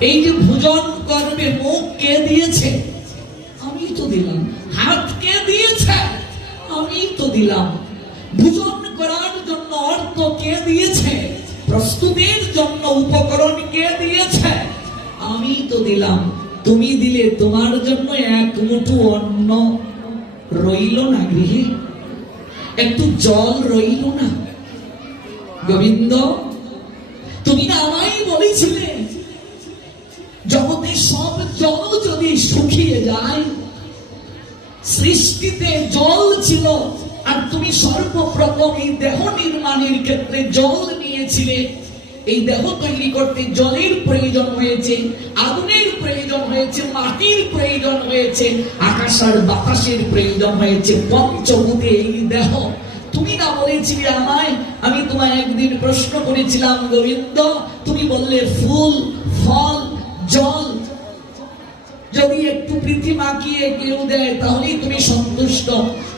এই যে ভোজন করবে, মুখ কে দিয়েছে? আমি তো দিলাম। হাত কে দিয়েছে? আমি তো দিলাম। ভোজন করার জন্য অর্থ কে দিয়েছে? প্রস্তুতির জন্য উপকরণ কে দিয়েছে? আমি তো দিলাম। তুমি দিলে, তোমার জন্য এক মুঠো অন্ন রইল না গৃহে? একটু জল রইল না? গোবিন্দ, তুমি না আমায় বলেছিলে জগতে সব জল যদি শুকিয়ে যায়, সৃষ্টিতে জল ছিল, আর তুমি সর্বপ্রথম এই দেহ নির্মাণের ক্ষেত্রে জল নিয়েছিলে। এই দেহ তৈরি করতে জলের প্রয়োজন হয়েছে, আগুনের প্রয়োজন হয়েছে, মাটির প্রয়োজন হয়েছে, আকাশ আর বাতাসের প্রয়োজন হয়েছে, পঞ্চভূতে এই দেহ। তুমি না বলেছিলে আমায়? আমি তোমায় একদিন প্রশ্ন করেছিলাম, গোবিন্দ, তুমি বললে ফুল, ফল, জল যদি একটু প্রীতি মাখিয়ে কেউ দেয় তাহলেই তুমি সন্তুষ্ট।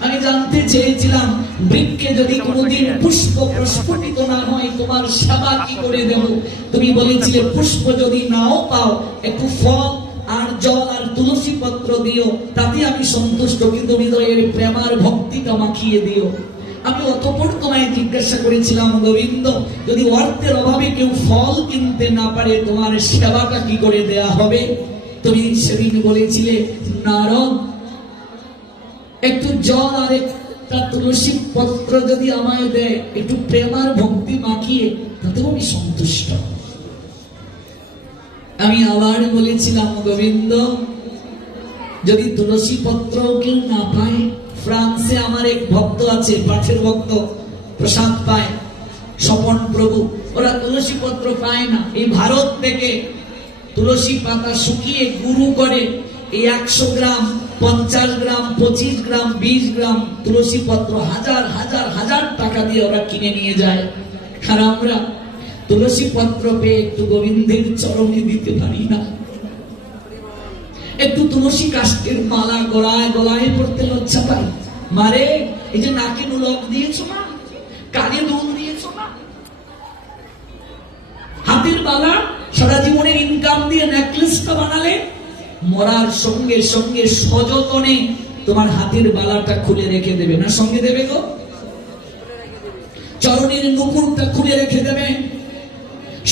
আমি জানতে চেয়েছিলাম, বৃক্ষে যদি কোনোদিন পুষ্প প্রস্ফুটিত না হয়, তোমার সেবা কি করে দেব? তুমি বলেছিলে পুষ্প যদি নাও পাও, একটু ফল আর জল আর তুলসী পত্র দিও, তাতে আমি সন্তুষ্ট, কিন্তু হৃদয়ের প্রেমার ভক্তিটা মাখিয়ে দিও। আমি অতঃপর তোমায় জিজ্ঞাসা করেছিলাম, গোবিন্দ, যদি অর্থের অভাবে কেউ ফল কিনতে না পারে, তোমার সেবাটা কি করে দেয়া হবে? তুমি সেদিন বলেছিলে, নারদ, একটু জল আর একটা তুলসী পত্র যদি আমায় দেয়, একটু প্রেমার ভক্তি মাখিয়ে, তাতেও আমি সন্তুষ্ট। আমি আবার বলেছিলাম, গোবিন্দ, যদি তুলসী পত্র কেউ না পায়, ফ্রান্সে আমার এক ভক্ত আছে, পাঠের ভক্ত, প্রসাদ পায়, স্বপন প্রভু, ওরা তুলসী পত্র পায় না। এই ভারত থেকে তুলসী পাতা শুকিয়ে গুঁড়ো করে এই 100 গ্রাম, 50 গ্রাম, 25 গ্রাম, 20 গ্রাম তুলসী পত্র হাজার হাজার হাজার টাকা দিয়ে ওরা কিনে নিয়ে যায়। আর আমরা তুলসী পত্র পেয়ে একটু গোবিন্দের চরণে দিতে পারি না। একটু তুলসী কাষ্ঠের মালা গলায় গলায় পড়তে লজ্জা পাই। মারে, এই যে নাকে নুলক দিয়েছো না, কানে দুল দিয়েছো না, হাতের বালা, সারা জীবনের ইনকাম দিয়ে নেকলেসটা বানালে, মরার সঙ্গে সঙ্গে সযতনে তোমার হাতের বালাটা খুলে রেখে দেবে না? সঙ্গে দেবে গো? চরণের নুপুরটা খুলে রেখে দেবে,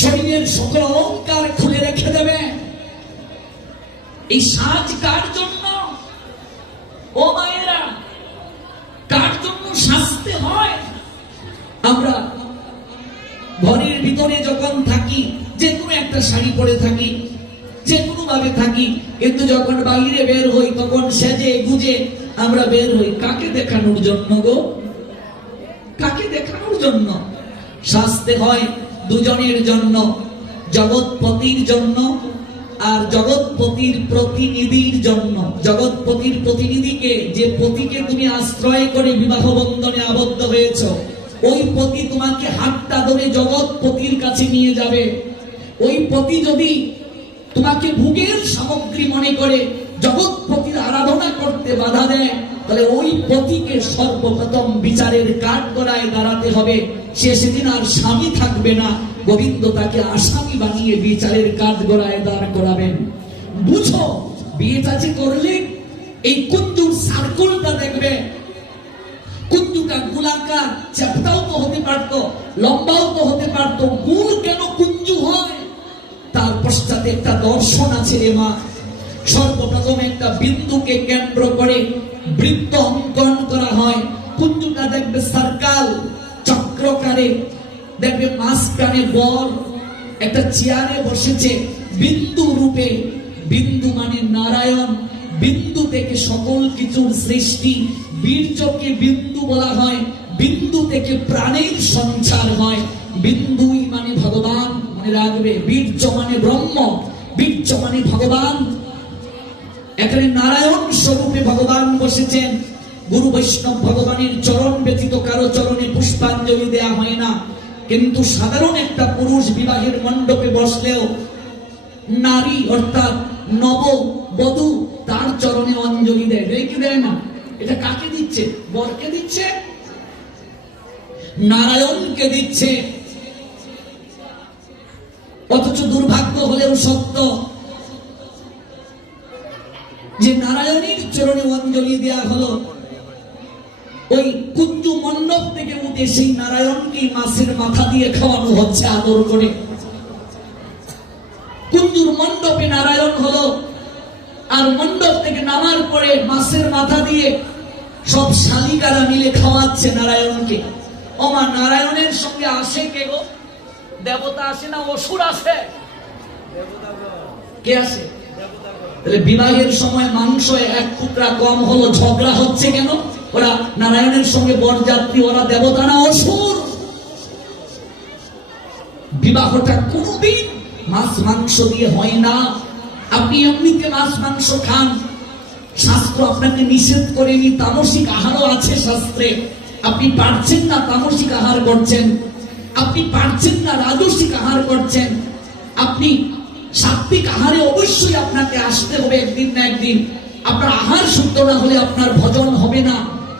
শরীরের সকল অলঙ্কার খুলে রেখে দেবে। এই সাজ কার জন্য? ও মায়েরা, কার জন্য সাজতে হয়? আমরা ঘরের ভিতরে যখন থাকি, যে কোনো একটা শাড়ি পরে থাকি, যে কোনো ভাবে থাকি, কিন্তু যখন বাইরে বের হই তখন সেজে গুজে আমরা বের হই। কাকে দেখানোর জন্য গো? কাকে দেখানোর জন্য? সাজতে হয় দুজনের জন্য, জগৎপতির জন্য আর জগৎপতির প্রতিনিধির জন্য। জগৎপতির প্রতিনিধিকে, যে পতিকে তুমি আশ্রয় করে বিবাহ বন্ধনে আবদ্ধ হয়েছ, ওই পতি তোমাকে হাতটা ধরে জগৎপতির কাছে নিয়ে যাবে। ওই পতি যদি তোমাকে ভোগের সামগ্রী মনে করে জগৎপতির আরাধনা করতে বাধা দেয়, তাহলে ওই পতিকে সর্বপ্রথম বিচারের কাঠগড়ায় দাঁড়াতে হবে। সে সেদিন আর স্বামী থাকবে না, গোবিন্দ তাকে আসামি বানিয়ে বিচারের কাঠগড়ায় দাঁড় করাবেন। বুঝো, বিয়েটা যে করলে এই কুঞ্জুর সার্কুলটা দেখবে। কুঞ্জুটা গোলাকার, চ্যাপ্টাও তো হতে পারত, লম্বাও তো হতে পারত, মূল কেন কুঞ্জু হয়? তার পশ্চাতে একটা দর্শন আছে রে মা। সর্বপ্রথম একটা বিন্দুকে কেন্দ্র করে বৃত্ত অঙ্কন করা হয়। কুঞ্জুটা দেখবে সার্কাল, চক্রকারে, দেখবে মাঝখানে বর একটা চেয়ারে বসেছে বিন্দু রূপে। বিন্দু মানে নারায়ণ, বিন্দু থেকে সকল কিছুর সৃষ্টি। বীর্যকে বিন্দু বলা হয়, বিন্দু থেকে প্রাণের সঞ্চার হয়। বিন্দুই মানে ভগবান, মনে রাখবে। বীর্য মানে ব্রহ্ম, বীর্য মানে ভগবান। এখানে নারায়ণ স্বরূপে ভগবান বসেছেন। গুরু বৈষ্ণব ভগবানের চরণ ব্যতীত কারো চরণে পুষ্পাঞ্জলি দেয়া হয় না। কিন্তু সাধারণ একটা পুরুষ বিবাহের মণ্ডপে বসলেও নারী অর্থাৎ নববধূ তার চরণে অঞ্জলি দেয়। কি দেয় না? এটা কাকে দিচ্ছে? বরকে দিচ্ছে, নারায়ণকে দিচ্ছে। অথচ দুর্ভাগ্য হলেও সত্য যে নারায়ণীর চরণে অঞ্জলি দেয়া হলো, ওই কুঞ্জু মণ্ডপ থেকে উঠে সেই নারায়ণকে মাছের মাথা দিয়ে খাওয়ানো হচ্ছে আদর করে। কুঞ্জুর মণ্ডপে নারায়ণ হলো, আর মণ্ডপ থেকে নামার পরে মাছের মাথা দিয়ে সব শালিকারা মিলে খাওয়াচ্ছে নারায়ণকে। ওমা, নারায়ণের সঙ্গে আসে কে গো? দেবতা আসে না অসুর আসে? কে আসে? তাহলে বিবাহের সময় মাংস এক টুকরা কম হলো, ঝগড়া হচ্ছে কেন? ওরা নারায়ণের সঙ্গে বরযাত্রী, ওরা দেবতা না অসুর? বিবাহটা কোনদিন মাছ মাংস দিয়ে হয় না। আপনি এমনিতে মাছ মাংস খান, শাস্ত্র আপনাকে নিষেধ করেনি। তামসিক আহারও আছে শাস্ত্রে। আপনি পারছেন না তামসিক আহার করছেন, আপনি পারছেন না রাজসিক আহার করছেন। আপনি সাত্বিক আহারে অবশ্যই আপনাকে আসতে হবে একদিন না একদিন। আপনার আহার শুদ্ধ না হলে আপনার ভজন হবে না।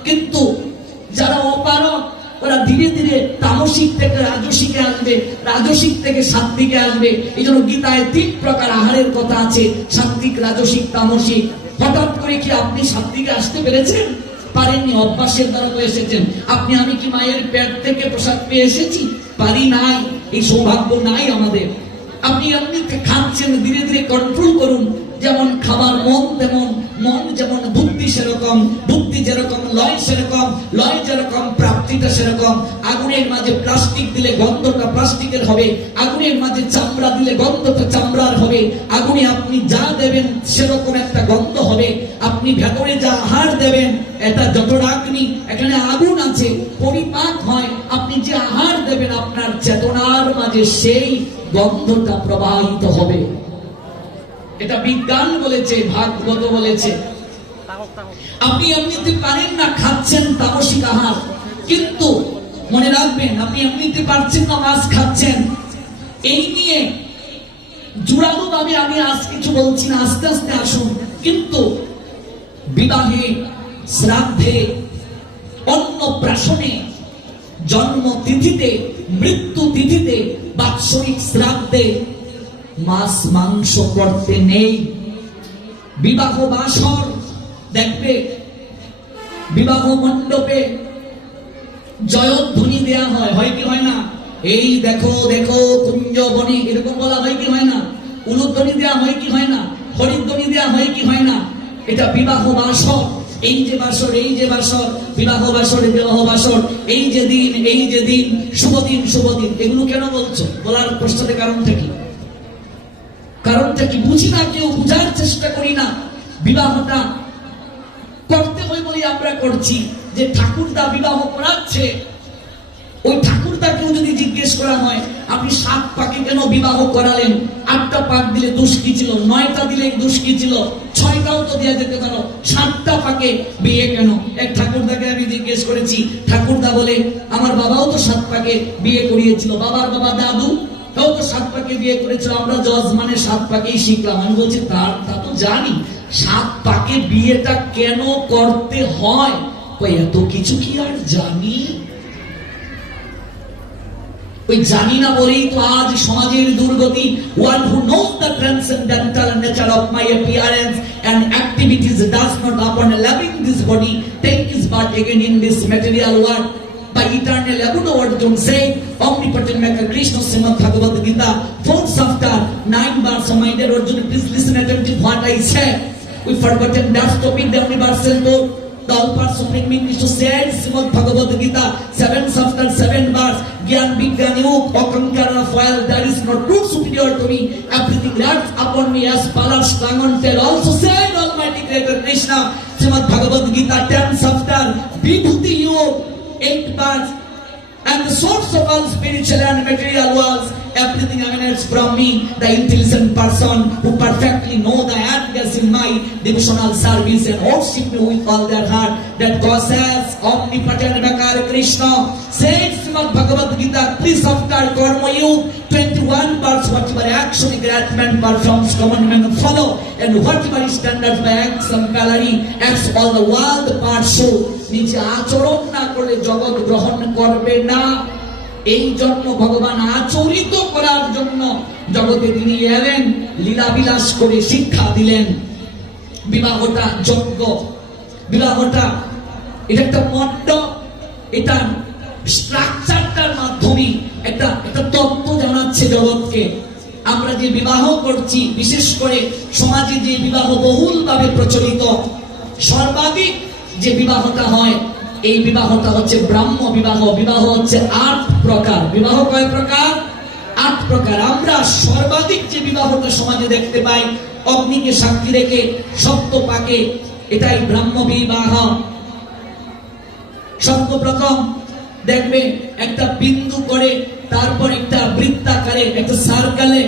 কিন্তু যারা অপারক, ওরা ধীরে ধীরে তামসিক থেকে রাজসিকে আসবে, রাজসিক থেকে সাত্বিকে আসবে। এই জন্য গীতায় 3 প্রকার আহারের কথা আছে, সাত্বিক, রাজসিক, তামসিক। হঠাৎ করে কি আপনি সাত্বিকে আসতে পেরেছেন? পারেননি, অভ্যাসের দ্বারা তো এসেছেন। আপনি আমি কি মায়ের পেট থেকে প্রসাদ পেয়ে এসেছি? পারি নাই, এই সৌভাগ্য নাই আমাদের। আপনি আপনি খাচ্ছেন, ধীরে ধীরে কন্ট্রোল করুন। যেমন খাবার মন তেমন, মন যেমন বুদ্ধি সেরকম, বুদ্ধি যেরকম লয় সেরকম, লয় যেরকম প্রাপ্তিটা সেরকম। আগুনের মাঝে প্লাস্টিক দিলে গন্ধটা প্লাস্টিকের হবে, আগুনের মাঝে চামড়া দিলে গন্ধটা চামড়ার হবে। আগুনে আপনি যা দেবেন সেরকম একটা গন্ধ হবে। আপনি ভেতরে যা আহার দেবেন, এটা জঠরাগ্নি, এখানে আগুন আছে, পরিপাক হয়। আপনি যে আহার দেবেন আপনার চেতনার মাঝে সেই গন্ধটা প্রবাহিত হবে। এটা বিজ্ঞান বলেছে, ভাগবত বলেছে। আপনি এমনিতে পারেন না, খাচ্ছেন তামসিক আহার, কিন্তু মনে রাখবেন আপনি এমনিতে পারছেন না, মাছ খাচ্ছেন। এই নিয়ে জোরালো ভাবে আমি আজ কিছু বলছি না, আস্তে আস্তে আসুন। কিন্তু বিবাহে, শ্রাদ্ধে, অন্নপ্রাশনে, জন্ম তিথিতে, মৃত্যু তিথিতে, বাৎসরিক শ্রাদ্ধে মাছ মাংস করতে নেই। বিবাহ বাসর দেখবে, বিবাহ মণ্ডপে জয়ধ্বনি দেয়া হয়, হয় কি হয় না? এই দেখো দেখো কুঞ্জবনে, এরকম বলা হয় কি হয় না? উলুধ্বনি দেয়া হয় কি হয় না? হরিধ্বনি দেয়া হয় কি হয় না? এটা বিবাহ বাসর। এই যে বাসর, এই যে বাসর, বিবাহ বাসর, বিবাহ বাসর, এই যে দিন, এই যে দিন, শুভ দিন, শুভ দিন, এগুলো কেন বলছো? বলার প্রশ্নতে কারণটা কি? কারণটা কি বুঝি না, কেউ বুঝার চেষ্টা করি না। বিবাহটা করতে হয় বলে আমরা করছি। যে ঠাকুরদা বিবাহ করাচ্ছে, ওই ঠাকুরদাকেও যদি জিজ্ঞেস করা হয় আপনি 7 পাকে কেন বিবাহ করালেন? 8টা পাক দিলে দোষ কি ছিল? 9টা দিলে দোষ কি ছিল? 6টাও তো দেওয়া যেতে পারো, 7টা পাকে বিয়ে কেন? এক ঠাকুরদাকে আমি জিজ্ঞেস করেছি, ঠাকুরদা বলে আমার বাবাও তো 7 পাকে বিয়ে করিয়েছিল, বাবার বাবা দাদু তো 7 পাকে বিয়ে করেছিল, আমরা জজ মানে 7 পাকেই শিখলাম। আমি বলছি তা তো জানি, 7 পাকে বিয়েটা কেন করতে হয়? এত কিছু কি আর জানি? ওই জানি না বলেই তো আজ সমাজের দুর্গতি। One who knows the transcendental nature of my appearance and activities does not upon loving this body take his part again in this material world. By eternal Abuna Arjun said, omnipotent maker Krishna Srimad Bhagavad Gita, 4th chapter, 9 verse. My dear Arjun, please listen attentively what I said. We forgotten that topic, the universal Lord, the all-part supreme being Krishna said, Srimad Bhagavad Gita, 7th chapter, 7th verse. Gyan Vigyan Yog, Okankara Foil, there is no truth superior to me. Everything rests upon me as Palas Rangon tell. Also said Almighty Creator Krishna, Srimad Bhagavad Gita, 10th chapter, Vibhuti Yog, 8th verse. And the source of all spiritual and material worlds, everything emanates from me, the intelligent person who perfectly know the advocacy in my devotional service and worship me with all their heart. That God says, omnipotent Makar Krishna says, Srimad Bhagavad Gita, 3 chapter, Karma Yug, 21 verse. Whatever action a great man performs, common men follow, and whatever is standard by acts and gallery, acts all the world part show. নিজে আচরণ না করলে জগৎ গ্রহণ করবে না। এই জন্য ভগবান আচরিত করার জন্য জগতে তিনি এলেন, লীলা বিলাস করে শিক্ষা দিলেন। বিবাহটা যজ্ঞ, বিবাহটা এটা একটা মণ্ডপ, এটা স্ট্রাকচারটার মাধ্যমে একটা তত্ত্ব জানাচ্ছে জগৎকে। আমরা যে বিবাহ করছি, বিশেষ করে সমাজে যে বিবাহ বহুলভাবে প্রচলিত, সর্বাধিক যে বিবাহটা হয়, এই বিবাহটা হচ্ছে ব্রাহ্ম বিবাহ। বিবাহ হচ্ছে 8 প্রকার। বিবাহ কয় প্রকার? 8 প্রকার। আমরা সর্বাধিক যে বিবাহটা সমাজে দেখতে পাই, অগ্নিকে সাক্ষী রেখে সপ্তপাকে, এটাই ব্রাহ্ম বিবাহ। সর্বপ্রথম দেখবে একটা বিন্দু করে, তারপর একটা বৃত্তাকারে, একটা সার্কেলে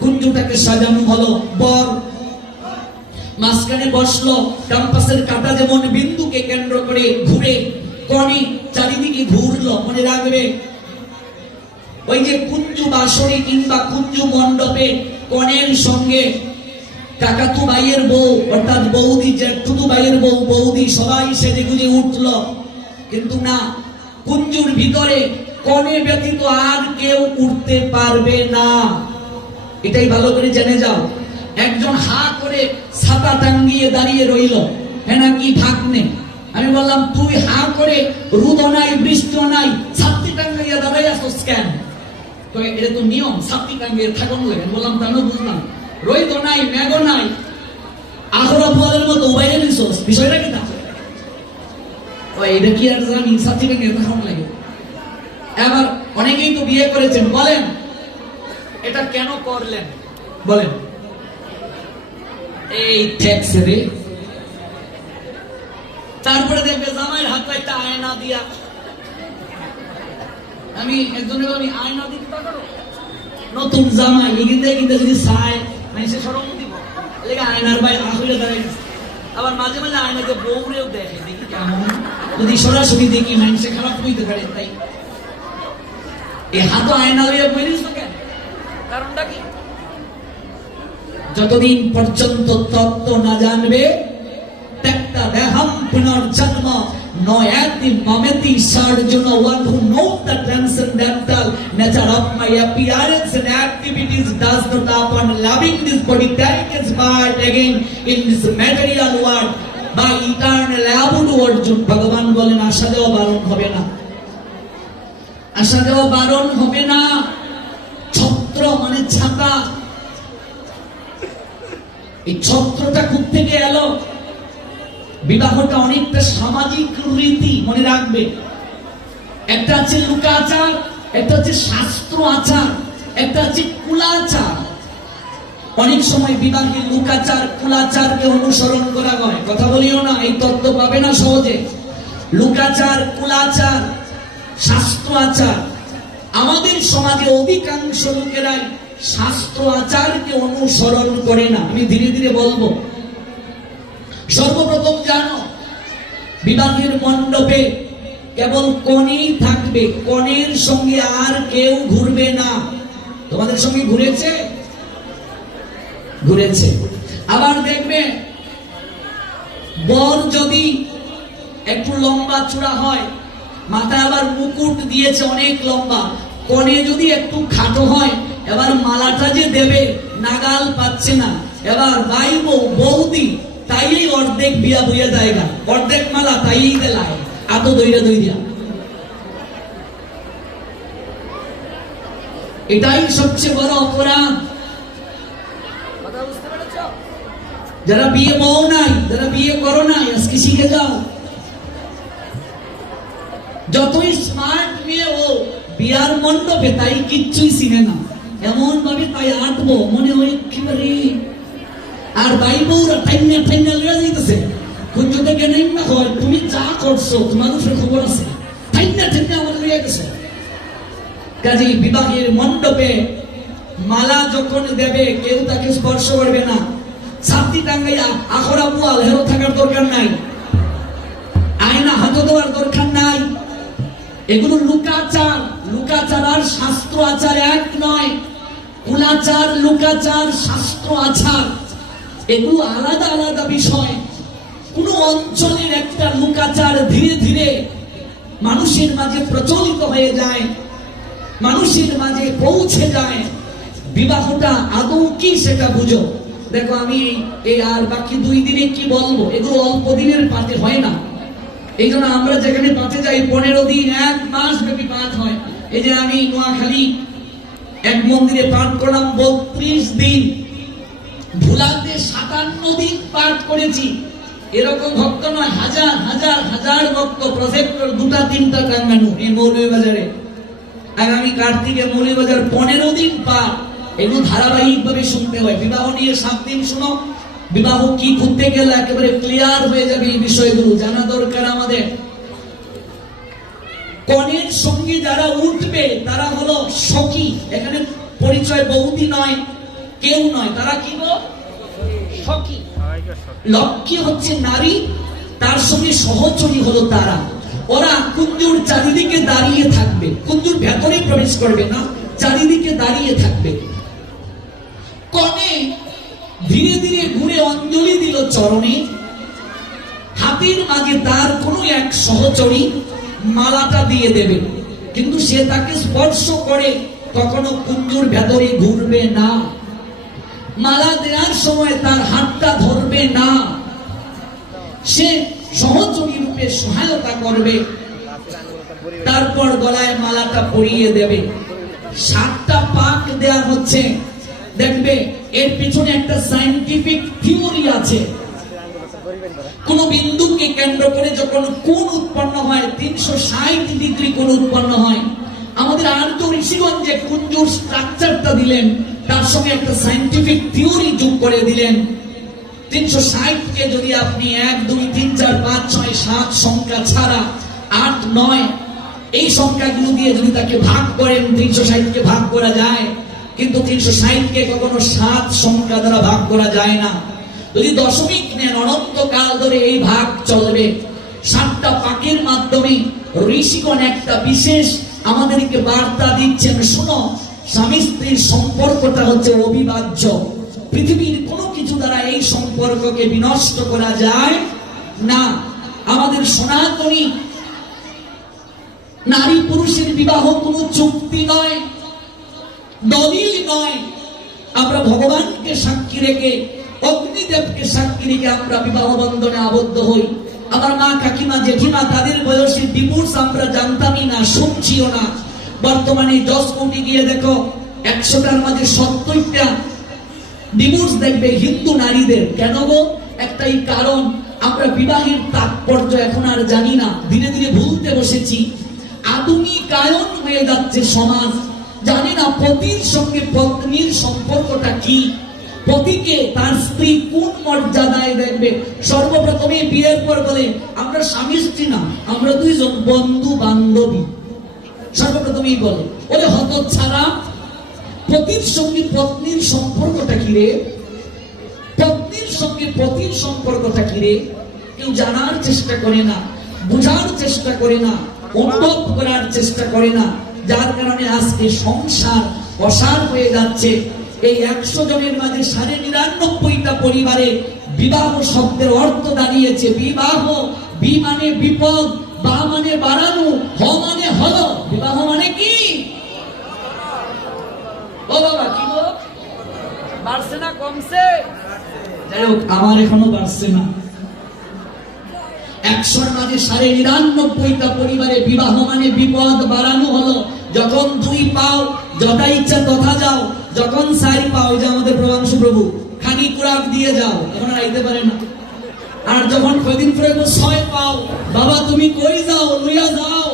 কুঞ্জটাকে সাজানো হলো। বর মাঝখানে বসলো, কম্পাসের কাঁটা যেমন বিন্দুকে কেন্দ্র করে ঘুরে, কনে চারিদিকে ঘুরলো। মনে রাখবে, ওই যে কুঞ্জু বাসরে কিংবা কুঞ্জু মণ্ডপে কনের সঙ্গে কাকাতু ভাইয়ের বউ অর্থাৎ বৌদি, জ্যাঠুতু ভাইয়ের বউ, বৌদি সবাই সেজে গুজে উঠলো। কিন্তু না, কুঞ্জুর ভিতরে কনে ব্যতীত আর কেউ উঠতে পারবে না। এটাই ভালো করে জেনে যাও। একজন হা করে ছাতা টাঙ্গিয়ে দাঁড়িয়ে রইল, হ্যাঁ নাকি ভাগ্নে? আমি বললাম, তুই হা করে, রোদ নাই বৃষ্টিও নাই, ছাত্রী টাঙ্গাইয়া দাঁড়াই আসোস কেন? এটা তো নিয়ম, ছাত্রী টাঙ্গিয়ে থাকুন লাগে। বললাম, তা আমি বুঝলাম, রোদ নাই মেঘ নাই, আহরা বুয়ালের মতো উবাইয়ে নিছোস, বিষয়টা কি তা? এটা কি আর জানি, ছাত্রী টাঙ্গিয়ে থাকুন লাগে। এবার অনেকেই তো বিয়ে করেছেন, বলেন এটা কেন করলেন? বলেন। এই ট্যাক্স রে। তারপরে দেখবে জামাইয়ের হাতে একটা আয়না দিয়া, আমি একজনের আমি আয়না দিতে পারো, নতুন জামাই এগিয়ে কিন্তু যদি চায় মানুষে সরম দিব, লেগে আয়নার বাইরে আহলে দাঁড়াই। আবার মাঝে মাঝে আয়নাকে বউরেও দেখে, দেখি কেমন, যদি সরাসরি দেখি মানুষে খারাপ হইতে পারে। তাই এই হাত আয়না লইয়া বলিস তো কেন? কারণটা কি? যতদিন পর্যন্ত তত্ত্ব না জানবে, ত্যক্তা দেহম পুনর্জন্ম নয়াতি মমেতি surgeon, one who knows the transcendental nature of my appearance and activities does not upon loving this body take its part again in this material world by eternal abode. Arjun ভগবান বলেন, আশা দেওয়া বারণ হবে না, আশা দেওয়া বারণ হবে না। ছত্র মানে ছাতা। এই ছত্রটা কোথা থেকে এলো? বিবাহটা অনেকটা সামাজিক রীতি, মনে রাখবে। একটা আছে লুকাচার, একটা হচ্ছে শাস্ত্র আচার, একটা হচ্ছে কুলাচার। অনেক সময় বিবাহে লুকাচার কুলাচারকে অনুসরণ করা হয়। কথা বলিও না, এই তত্ত্ব পাবে না সহজে। লুকাচার, কুলাচার, শাস্ত্র আচার। আমাদের সমাজে অধিকাংশ লোকেরাই শাস্ত্র আচারকে অনুসরণ করে না। আমি ধীরে ধীরে বলবো। সর্বপ্রথম জানো, বিবাহের মণ্ডপে কেবল কনেই থাকবে, কনের সঙ্গে আর কেউ ঘুরবে না। তোমাদের সঙ্গে ঘুরেছে? ঘুরেছে। আবার দেখবে, বর যদি একটু লম্বা চূড়া হয়, মাথায় আবার মুকুট দিয়েছে অনেক লম্বা, কনে যদি একটু খাটো হয়, এবার মালাটা যে দেবে নাগাল পাচ্ছে না। এবার ভাই বউ, বৌদি তাই অর্ধেক বিয়া বইয়া জায়গা, অর্ধেক মালা তাই দেলায়, এত দইরা দইরা। এটাই সবচেয়ে বড় অপরাধ। যারা বিয়ে বউ নাই, যারা বিয়ে করো নাই, আজকে শিখে যাও। যতই স্মার্ট মেয়ে ও বিয়ার মণ্ডপে তাই কিচ্ছুই চিনে না, এমন ভাবে তাই আঁটবো মনে হয় একেবারে। আর ভাই বউরা ঠাইনা ঠাইনা লইয়া যাইতেছে, কুঞ্জ থেকে নেই না হয়, তুমি যা করছো তোমার উপরে খবর আছে, ঠাইনা ঠাইনা আমার লইয়া গেছে। কাজে বিবাহের মণ্ডপে মালা যখন দেবে, কেউ তাকে স্পর্শ করবে না। ছাতি টাঙ্গাইয়া আখড়া বুয়াল হেরো থাকার দরকার নাই, আয়না হাতে দেওয়ার দরকার নাই। এগুলো লুকাচার। লুকাচার আর শাস্ত্র আচার এক নয়। কুলাচার, লুকাচার, শাস্ত্র আচার এগুলো আলাদা আলাদা বিষয়। কোন অঞ্চলের একটা লুকাচার ধীরে ধীরে মানুষের মাঝে প্রচলিত হয়ে যায়, মানুষের মাঝে পৌঁছে যায়, বিবাহটা আদৌ কি সেটা বুঝো। দেখো আমি এই আর বাকি 2 দিনে কি বলবো, এগুলো অল্প দিনের পাঠে হয় না। এই জন্য আমরা যেখানে পাঠে যাই 15 দিন 1 মাস ব্যাপী পাঠ হয়। এই যে আমি নোয়াখালী এক মন্দিরে পাঠ করলাম 32 দিন, ভুলাতে 57 দিন পাঠ করেছি। এরকম ভক্ত নয়, হাজার হাজার হাজার ভক্ত, প্রজেক্টর 2-3টা টাঙ্গানো এই মৌলভীবাজারে। আগামী কার্তিকে মৌলভীবাজার 15 দিন পাঠ। এগুলো ধারাবাহিক ভাবে শুনতে হয়। বিবাহ নিয়ে 7 দিন শুনো, বিবাহ কি করতে গেলে একেবারে ক্লিয়ার হয়ে যাবে। এই বিষয়গুলো জানা দরকার আমাদের। কনের সঙ্গে যারা উঠবে তারা হলো সখী। এখানে পরিচয় বৌদি নয়, কেউ নয়, তারা কি গো? সখী। লক্ষ্মী হচ্ছে নারী, তার সঙ্গে সহচরী হলো তারা। ওরা কুঞ্জুর চারিদিকে দাঁড়িয়ে থাকবে, কুঞ্জুর ভেতরে প্রবেশ করবে না, চারিদিকে দাঁড়িয়ে থাকবে। কনে ধীরে ধীরে ঘুরে অঞ্জলি দিল চরণে, হাতের মাঝে তার কোনো এক সহচরী মালাটা দিয়ে দেবে, কিন্তু সে তাকে স্পর্শ করে কখনো কুঞ্জুর ভেতরে ঘুরবে না। মালা দেওয়ার সময় তার হাতটা ধরবে না, সে সহচরী রূপে সহায়তা করবে, তারপর গলায় মালাটা পরিয়ে দেবে। 7টা পাক দেয়া হচ্ছে। দেখবে এর পিছনে একটা সায়েন্টিফিক থিওরি আছে। কোন বিন্দুকে কেন্দ্র করে যখন কোণ উৎপন্ন হয়, 360 ডিগ্রি কোণ উৎপন্ন হয়। আমাদের আর্য ঋষিগণ যে কুঞ্জুর স্ট্রাকচারটা দিলেন, তার সঙ্গে একটা সায়েন্টিফিক থিওরি যোগ করে দিলেন। 360 কে যদি আপনি 1 2 3 4 5 6 7 সংখ্যা ছাড়া 8 9 এই সংখ্যাগুলো দিয়ে যদি তাকে ভাগ করেন, 360 কে ভাগ করা যায়, কিন্তু 360 কে কখনো 7 সংখ্যা দ্বারা ভাগ করা যায় না। যদি দশমিক নেন, অনন্তকাল ধরে এই ভাগ চলবে। 7টা পাকের মাধ্যমে ঋষিগণ একটা বিশেষ আমাদেরকে বার্তা দিচ্ছেন, শোনো, স্বামী স্ত্রীর সম্পর্কটা হচ্ছে অবিভাজ্য। পৃথিবীর কোনো কিছু দ্বারা এই সম্পর্ককে বিনষ্ট করা যায় না। আমাদের সনাতনী নারী পুরুষের বিবাহ কোনো চুক্তি নয়, দলিল নয়। আমরা ভগবানকে সাক্ষী রেখে, অগ্নিদেবকে সাক্ষী রেখে আমরা বিবাহ বন্ধনে আবদ্ধ হই। আমার মা, কাকিমা, জেঠিমা, তাদের বয়সী ডিভোর্স আমরা জানতামই না, শুনছিও না। বর্তমানে 10 কোটি গিয়ে দেখো 100টার মাঝে 70টা ডিভোর্স দেখবে হিন্দু নারীদের। কেন গো? একটাই কারণ, আমরা বিবাহের তাৎপর্য এখন আর জানি না, ধীরে ধীরে ভুলতে বসেছি। আধুনিকায়ন হয়ে যাচ্ছে সমাজ, জানি না পতির সঙ্গে পত্নীর সম্পর্কটা কি, পতিকে তার স্ত্রী কোন মর্যাদায় দেখবে। সর্বপ্রথমে বিয়ের পর বলে আমরা স্বামী স্ত্রী না, আমরা 2 জন বন্ধু বান্ধবী। সর্বপ্রথমেই বলে হতচ্ছাড়া, পতির সঙ্গে পত্নীর সম্পর্কটা কি রে, পত্নীর সঙ্গে পতির সম্পর্কটা কি রে, কেউ জানার চেষ্টা করে না, বোঝার চেষ্টা করে না, অনুভব করার চেষ্টা করে না। যার কারণে আজকে সংসার অসার হয়ে যাচ্ছে। এই 100 জনের মাঝে 99.টা পরিবারে বিবাহ শব্দের অর্থ দাঁড়িয়েছে বিবাহ। বি মানে বিপদ, বা মানে বাড়ানো, হ মানে হলো। বিবাহ মানে কি? ও বাবা, কি গো, বাড়ছে না কমছে? যাই হোক, আমার এখনো বাড়ছে না। 100-র মাঝে 99.টা পরিবারে বিবাহ মানে বিপদ বাড়ানো হলো। যখন 2 পাও যথা ইচ্ছা তথা যাও, যখন 4 পাও, যে আমাদের প্রভাংশু প্রভু খানি কুড়াক দিয়ে যাও, এখন আইতে পারে না। আর যখন কয়দিন পরে 6 পাও, বাবা তুমি কই যাও, লইয়া যাও।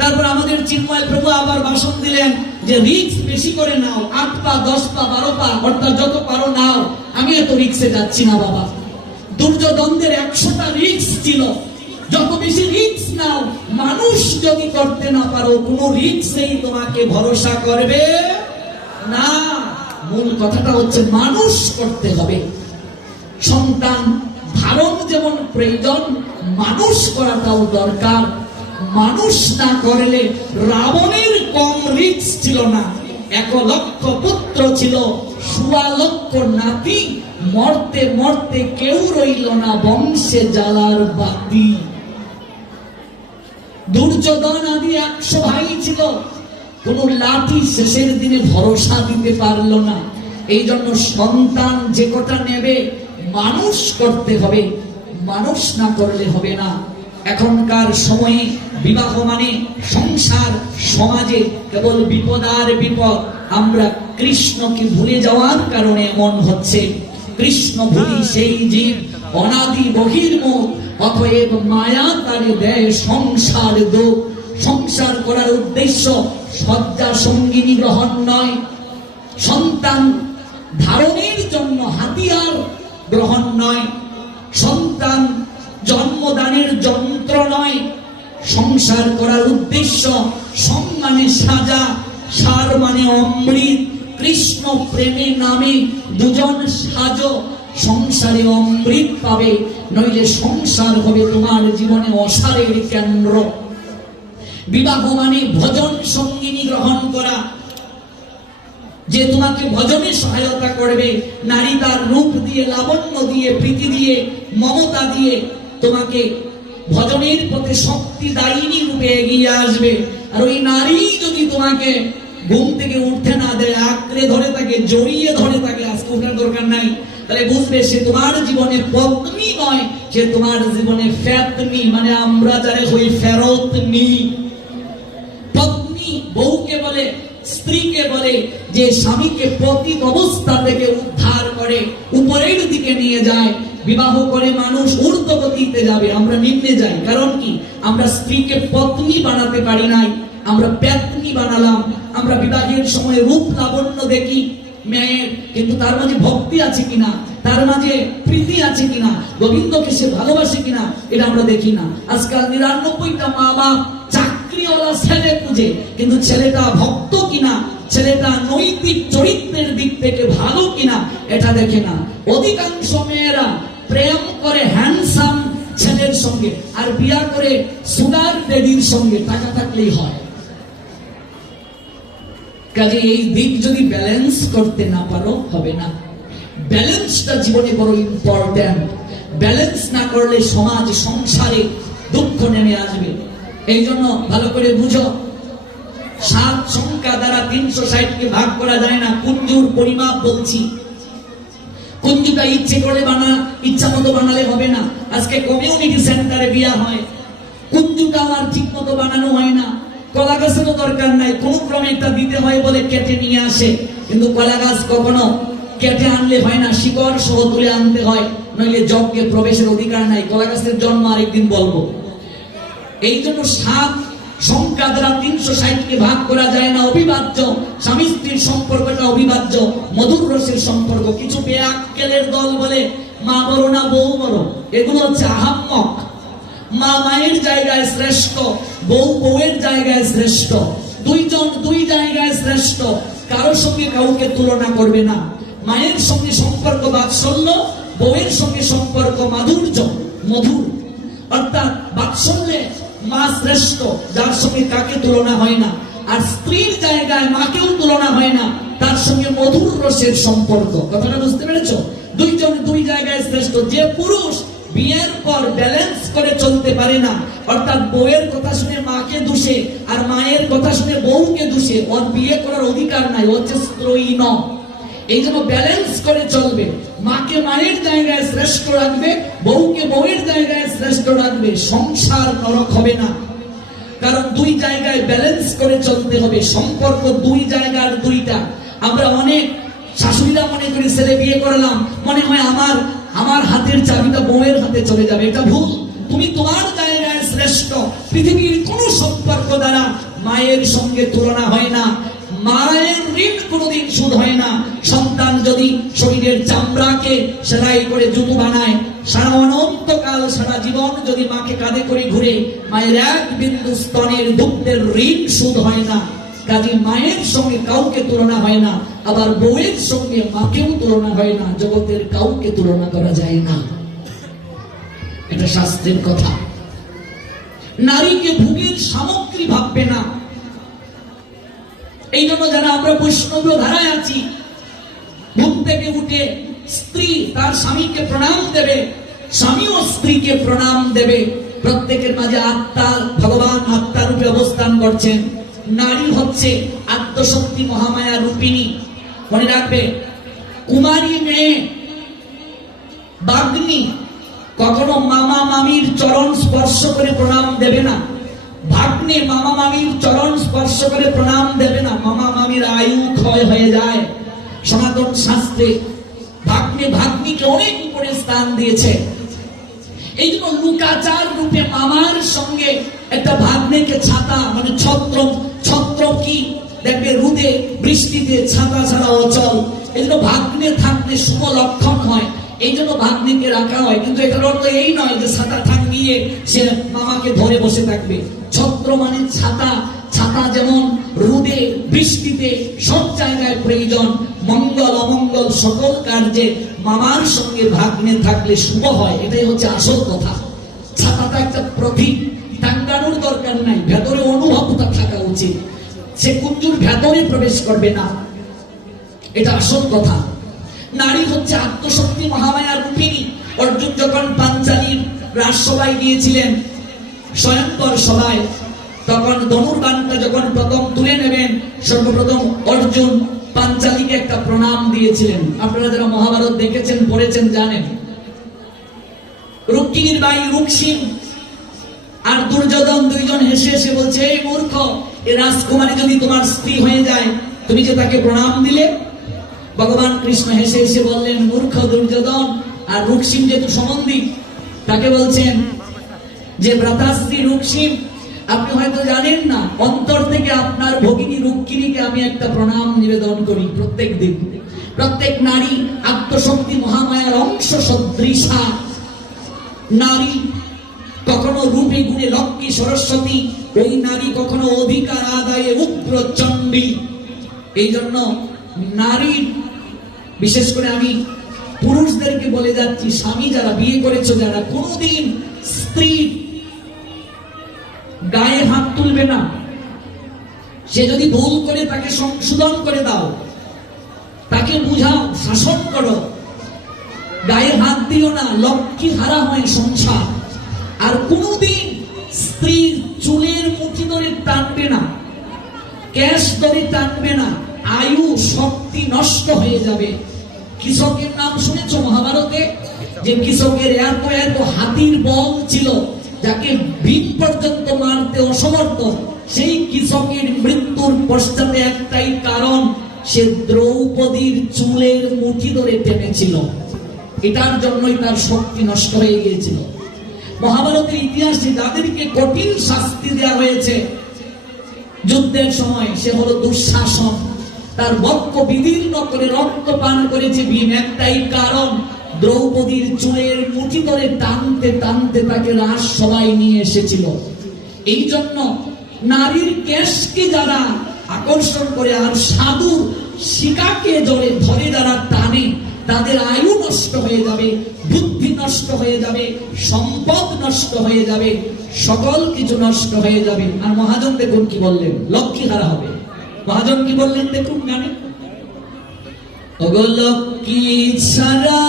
তারপর আমাদের চিন্ময় প্রভু আবার ভাষণ দিলেন যে রিক্স বেশি করে নাও, 8 পা 10 পা 12 পা, অর্থাৎ যত পারো নাও, আমি এত রিক্সে যাচ্ছি না বাবা। দুর্যোধনদের 100টা রিক্স ছিল, যত বেশি রিক্স নাও, মানুষ যদি করতে না পারো, কোনো রিক্সেই তোমাকে ভরসা করবে না। মূল কথাটা হচ্ছে মানুষ করতে হবে। সন্তান ধারণ যেমন প্রয়োজন, মানুষ করাটাও দরকার। মানুষ না করলে রাবণের কম রিক্স ছিল না। 1 লক্ষ পুত্র ছিল, 1.25 লক্ষ নাতি, মরতে মরতে কেউ রইল না বংশে জ্বালার বাতি। দুর্যোধন আদি 100 ভাই ছিল, কোন লাঠি শেষের দিনে ভরসা দিতে পারলো না। এই জন্য সন্তান যে কটা নেবে মানুষ করতে হবে, মানুষ না করলে হবে না। এখনকার সময়ে বিবাহ মানে সংসার, সমাজে কেবল বিপদ আর বিপদ। আমরা কৃষ্ণকে ভুলে যাওয়ার কারণে এমন হচ্ছে। কৃষ্ণ ভুলি সেই জীব অনাদি বহির্মুখ, অতএব মায়া তারে দেয় সংসার দুঃখ। সংসার করার উদ্দেশ্য শয্যা সঙ্গিনী গ্রহণ নয়, সন্তান ধারণের জন্য হাতিয়ার গ্রহণ নয়, সন্তান জন্মদানের যন্ত্র নয়। সংসার করার উদ্দেশ্য সং মানে সাজা, সার মানে অমৃত। কৃষ্ণ প্রেমে নামে দুজন সাজো, সংসারে অমৃত পাবে, নইলে সংসার হবে তোমার জীবনে অসারের কেন্দ্র। বিবাহ মানে ভজন সঙ্গিনী গ্রহণ করা, যে তোমাকে ভজনে সহায়তা করবে। নারী তার রূপ দিয়ে, লাবণ্য দিয়ে, প্রীতি দিয়ে, মমতা দিয়ে তোমাকে ভজনের পথে শক্তিদায়িনী রূপে এগিয়ে আসবে। আর ওই নারী যদি তোমাকে ঘুম থেকে উঠতে না দেয়, আঁকড়ে ধরে থাকে, জড়িয়ে ধরে থাকে, আজকে ওঠার দরকার নাই, তাহলে বুঝবে সে তোমার জীবনে পত্নী নয়, সে তোমার জীবনে ফেতনি, মানে আমরা যারা হই ফেরতনি। পত্নী বউকে বলে, স্ত্রীকে বলে যে স্বামীকে পতিত অবস্থা থেকে উদ্ধার করে, উপরের দিকে নিয়ে যায়। বিবাহ করে মানুষ ঊর্ধ্বগতিতে যাবে, আমরা নিম্নে যাই। কারণ কি? আমরা স্ত্রীকে পত্নী বানাতে পারি নাই, আমরা পেতনি বানালাম। আমরা বিবাহের সময় রূপ লাবণ্য দেখি মেয়ের, কিন্তু তার মাঝে ভক্তি আছে কিনা, তার মাঝে প্রীতি আছে কিনা, গোবিন্দকে সে ভালোবাসে কিনা, এটা আমরা দেখি না। আজকাল ৯৯টা মা বাপ চাকরিওয়ালা ছেলে খুঁজে, কিন্তু ছেলেটা ভক্ত কিনা, ছেলেটা নৈতিক চরিত্রের দিক থেকে ভালো কিনা, এটা দেখে না। অধিকাংশ মেয়েরা প্রেম করে হ্যান্ডসাম ছেলের সঙ্গে, আর বিয়া করে সুগার ড্যাডির সঙ্গে, টাকা থাকলেই হয়। কাজে এই দিক যদি ব্যালেন্স করতে না পারো, হবে না। ব্যালেন্সটা জীবনে বড় ইম্পর্টেন্ট। ব্যালেন্স না করলে সমাজ, সংসারে দুঃখ নেমে আসবে। এই জন্য ভালো করে বুঝো, 7 সংখ্যা দ্বারা 360 কে ভাগ করা যায় না। কুঞ্জুর পরিমাপ বলছি, কুঞ্জুটা ইচ্ছে করে ইচ্ছা মতো বানালে হবে না। আজকে কমিউনিটি সেন্টারে বিয়া হয়, কুঞ্জুটা আমার ঠিক মতো বানানো হয় না। কলা গাছেরও দরকার নাই, কোন ক্রমে একটা দিতে হয় বলে কেটে নিয়ে আসে, কিন্তু কলা গাছ কখনো কেটে আনলে হয় না, শিকড় সহ তুলে আনতে হয়, নইলে যজ্ঞে প্রবেশের অধিকার নাই। কলা গাছের জন্ম আরেকদিন বলবো। এই জন্য 7 সংখ্যা দ্বারা 360 কে ভাগ করা যায় না। অবিভাজ্য স্বামী স্ত্রীর সম্পর্কটা অবিভাজ্য, মধুর রসের সম্পর্ক। কিছু বেআক্কেলের দল বলে মা বড় না বউ বড়, এগুলো হচ্ছে আহাম্মক। মা মায়ের জায়গায় শ্রেষ্ঠ, বউ বউয়ের জায়গায় শ্রেষ্ঠ, দুইজন দুই জায়গায় শ্রেষ্ঠ। কারোর সঙ্গে কাউকে তুলনা করবে না। মায়ের সঙ্গে সম্পর্ক বাৎসল্য, বউয়ের সঙ্গে সম্পর্ক মাধুর্য, মধুর। অর্থাৎ বাৎসল্যে মা শ্রেষ্ঠ, যার সঙ্গে কাকে তুলনা হয় না। আর স্ত্রীর জায়গায় মাকেও তুলনা হয় না, তার সঙ্গে মধুর রসের সম্পর্ক। কথাটা বুঝতে পেরেছ? দুইজন দুই জায়গায় শ্রেষ্ঠ। যে পুরুষ বিয়ের পর ব্যালেন্স করে চলতে পারে না, অর্থাৎ বউয়ের কথা শুনে মাকে দোষে আর মায়ের কথা শুনে বউকে দোষে, ওর বিয়ে করার অধিকার নাই, ও হচ্ছে স্ত্রৈণ। এই জন্য ব্যালেন্স করে চলবে। মাকে মায়ের জায়গায় শ্রেষ্ঠ রাখবে, বউকে বউয়ের জায়গায় শ্রেষ্ঠ রাখবে। সংসার নরক হবে না, কারণ দুই জায়গায় ব্যালেন্স করে চলতে হবে। সম্পর্ক দুই জায়গার দুইটা। আমরা অনেক শাশুড়িরা মনে করি ছেলে বিয়ে করলাম, মনে হয় আমার হাতের চাবিটা বউয়ের হাতে চলে যাবে। এটা ভুল। তুমি তোমার জায়গায় শ্রেষ্ঠ। পৃথিবীর কোন সম্পর্ক দ্বারা মায়ের সঙ্গে তুলনা হয় না। মায়ের ঋণ কোনোদিন শোধ হয় না। সন্তান যদি শরীরের চামড়াকে সেলাই করে জুতো বানায়, সারা অনন্তকাল সারা জীবন যদি মাকে কাঁধে করে ঘুরে, মায়ের 1 বিন্দু স্তনের দুগ্ধের ঋণ শোধ হয় না। কাজে মায়ের সঙ্গে কাউকে তুলনা হয় না, আবার বউয়ের সঙ্গে মাকেও তুলনা হয় না। জগতের কাউকে তুলনা করা যায় না, এটা শাস্ত্রের কথা। নারীকে ভোগের সামগ্রী ভাববে না। এই জন্য যারা আমরা বৈষ্ণবীয় ধারায় আছি, ঘুম থেকে উঠে স্ত্রী তার স্বামীকে প্রণাম দেবে, স্বামীও স্ত্রীকে প্রণাম দেবে। প্রত্যেকের মাঝে আত্মা, ভগবান আত্মা রূপে অবস্থান করছেন। নারী হচ্ছে আত্মশক্তি মহামায়া রূপিণী। মনে রাখবে, কুমারী মেয়ে বাগ্নী কখনো মামা মামির চরণ স্পর্শ করে প্রণাম দেবে না। ভাগ্নে মামা মামির চরণ স্পর্শ করে প্রণাম দেবে না, মামা মামির আয়ু ক্ষয় হয়ে যায়। সনাতন শাস্ত্রে ভাগ্নে ভাগ্নিকে অনেক উপরে স্থান দিয়েছে। এই জন্য লুকাচার রূপে মামার সঙ্গে একটা ভাগ্নেকে ছাতা মানে ছত্র, ছত্র কি দেখবে রোদে বৃষ্টিতে ছাতা ছাড়া অচল। এই জন্য ভাগ্নে থাকলে শুভ লক্ষণ হয়, এই জন্য ভাগ্নিকে রাখা হয়। কিন্তু এটার অর্থ এই নয় যে ছাতা থাকিয়ে সে মামাকে ধরে বসে থাকবে। ছত্র মানে ছাতা, ছাতা যেমন রোদে বৃষ্টিতে সব জায়গায় প্রয়োজন, মঙ্গল অমঙ্গল সকল কার্যে মামার সঙ্গে ভাগ্নে থাকলে শুভ হয়। এটাই হচ্ছে আসল কথা। ছাতাটা একটা প্রতীক, টাঙ্গানোর দরকার নাই, ভেতরে অনুভবটা থাকা উচিত। সে কুঞ্জুর ভেতরে প্রবেশ করবে না, এটা আসল কথা। নারী হচ্ছে আত্মশক্তি মহামায়া রূপিণী। অর্জুন যখন পাঞ্চালীর রাজসভায় গিয়েছিলেন, স্বয়ংবর সভায়, তখন ধনুর্বাণটা যখন প্রথম তুলে নেবেন, সর্বপ্রথম অর্জুন পাঞ্চালীকে একটা প্রণাম দিয়েছিলেন। আপনারা যারা মহাভারত দেখেছেন পড়েছেন জানেন। রুক্মিণীর ভাই রুক্সিং আর দুর্যোধন দুইজন হেসে হেসে বলছে, এই মূর্খ, এই রাজকুমারী যদি তোমার স্ত্রী হয়ে যায়, তুমি যে তাকে প্রণাম দিলে। ভগবান কৃষ্ণ হেসে হেসে বললেন, মূর্খ দুর্যোধন। আর রুক্সিং যেহেতু সম্বন্ধী, তাকে বলছেন যে ভ্রাতাশ্রী রুক্সিং, আপনি হয়তো জানেন না, অন্তর থেকে আপনার ভগিনী রুক্মিণীকে আমি একটা প্রণাম নিবেদন করি প্রত্যেক দিন। প্রত্যেক নারী আত্মশক্তি মহামায়ার অংশ সদৃশা নারী, কখনো রূপে গুণে লক্ষ্মী সরস্বতী, ওই নারী কখনো অধিকার আদায়ে উগ্র চণ্ডী। এই জন্য নারীর, বিশেষ করে আমি পুরুষদেরকে বলে যাচ্ছি, স্বামী যারা বিয়ে করেছো, যারা কোনোদিন স্ত্রী গায়ে হাত তুলবে না। সে যদি ভুল করে তাকে সংশোধন করে দাও, তাকে বুঝাও, শাসন করো, গায়ে হাত দিও না। লক্ষ্মী হারা হয় সংসার। আর কোনদিন স্ত্রীর চুলের মুঠি ধরে টানবে না, ক্যাশ ধরে টানবে না, আয়ু শক্তি নষ্ট হয়ে যাবে। কৃষকের নাম শুনেছ মহাভারতে? যে কৃষকের এত এত হাতির বল ছিল, যাকে ভীম পর্যন্ত মারতে অসমর্থ, সেই কৃষকের মৃত্যুর পশ্চাতে একটাই কারণ, সে দ্রৌপদীর চুলের মুঠি ধরে টেনেছিল। এটার জন্যই তার শক্তি নষ্ট হয়ে গিয়েছিল। মহাভারতের ইতিহাসে যাদেরকে কঠিন শাস্তি দেওয়া হয়েছে যুদ্ধের সময়, সে হলো দুঃশাসন। তার বক্ষ বিদীর্ণ করে রক্ত পান করেছে ভীম, একটাই কারণ, দ্রৌপদীর চুলের মুঠি ধরে টানতে টানতে তাকে রাজসভায় নিয়ে এসেছিল। এই জন্য নারীর কেশকে যারা আকর্ষণ করে আর সাধু শিকাকে ধরে যারা টানে, তাদের আয়ু নষ্ট হয়ে যাবে, বুদ্ধি নষ্ট হয়ে যাবে, সম্পদ নষ্ট হয়ে যাবে, সকল কিছু নষ্ট হয়ে যাবে। আর মহাজন দেখুন কি বললেন, লক্ষ্মী হারা হবে। মহাজন কি বললেন দেখুন গানে, ওগো লক্ষ্মী ছাড়া